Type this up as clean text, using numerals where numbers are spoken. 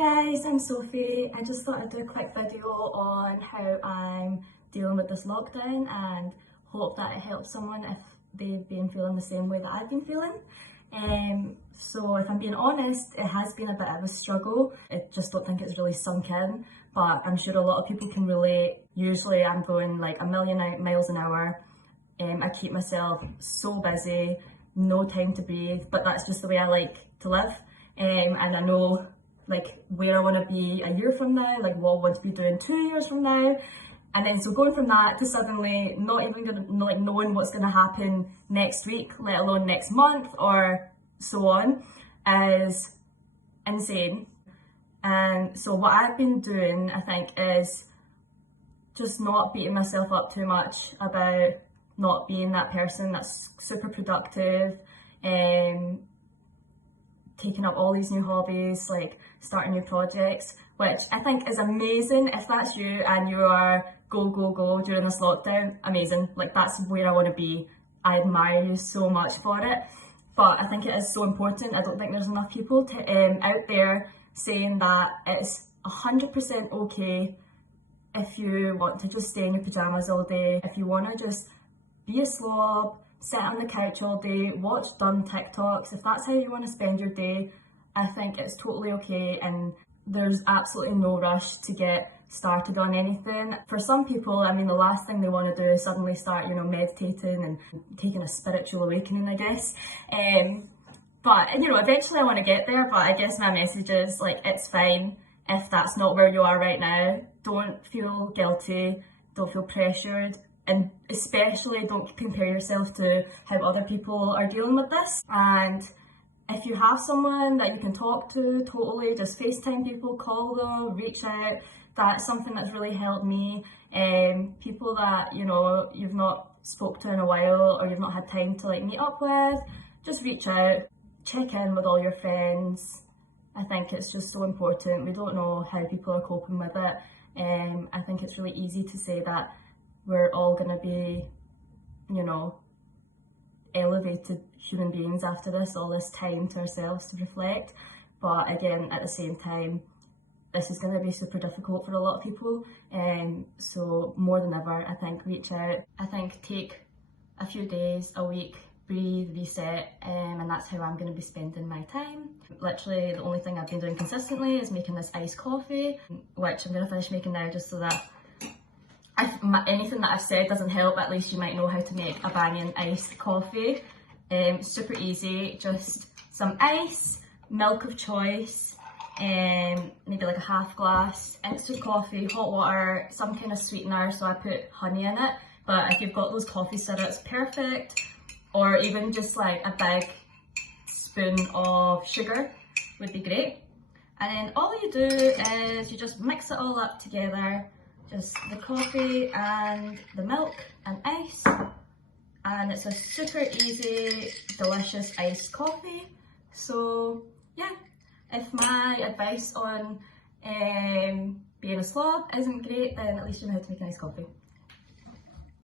guys, I'm Sophie. I just thought I'd do a quick video on how I'm dealing with this lockdown and hope that it helps someone if they've been feeling the same way that I've been feeling. So if I'm being honest, it has been a bit of a struggle. I just don't think it's really sunk in, but I'm sure a lot of people can relate. Usually I'm going like a million miles an hour. I keep myself so busy, no time to breathe, but that's just the way I like to live. And I know like where I want to be a year from now, like what I want to be doing 2 years from now. And then so going from that to suddenly not even knowing what's gonna happen next week, let alone next month or so on, is insane. And so what I've been doing, I think, is just not beating myself up too much about not being that person that's super productive and taking up all these new hobbies, like starting new projects, which I think is amazing. If that's you and you are go during this lockdown, amazing. Like that's where I want to be. I admire you so much for it. But I think it is so important. I don't think there's enough people out there saying that it's 100% okay if you want to just stay in your pajamas all day, if you want to just be a slob, sit on the couch all day, watch dumb TikToks. If that's how you want to spend your day, I think it's totally okay, and there's absolutely no rush to get started on anything. For some people, I mean, the last thing they want to do is suddenly start, meditating and taking a spiritual awakening, I guess. But eventually I want to get there, but I guess my message is, like, it's fine if that's not where you are right now. Don't feel guilty, don't feel pressured. And especially don't compare yourself to how other people are dealing with this. And if you have someone that you can talk to, totally just FaceTime people, call them, reach out. That's something that's really helped me. People that you've not spoke to in a while or you've not had time to meet up with, just reach out, check in with all your friends. I think it's just so important. We don't know how people are coping with it. I think it's really easy to say that we're all going to be, elevated human beings after this, all this time to ourselves to reflect. But again, at the same time, this is going to be super difficult for a lot of people. So more than ever, I think reach out. I think take a few days, a week, breathe, reset, and that's how I'm going to be spending my time. Literally, the only thing I've been doing consistently is making this iced coffee, which I'm going to finish making now just so that anything that I've said doesn't help, at least you might know how to make a banging iced coffee. Super easy, just some ice, milk of choice, maybe like a half glass, instant coffee, hot water, some kind of sweetener, so I put honey in it, but if you've got those coffee syrups, perfect, or even just like a big spoon of sugar would be great. And then all you do is you just mix it all up together, just the coffee and the milk and ice, and it's a super easy, delicious iced coffee. So yeah, if my advice on being a slob isn't great, then at least you know how to make an iced coffee.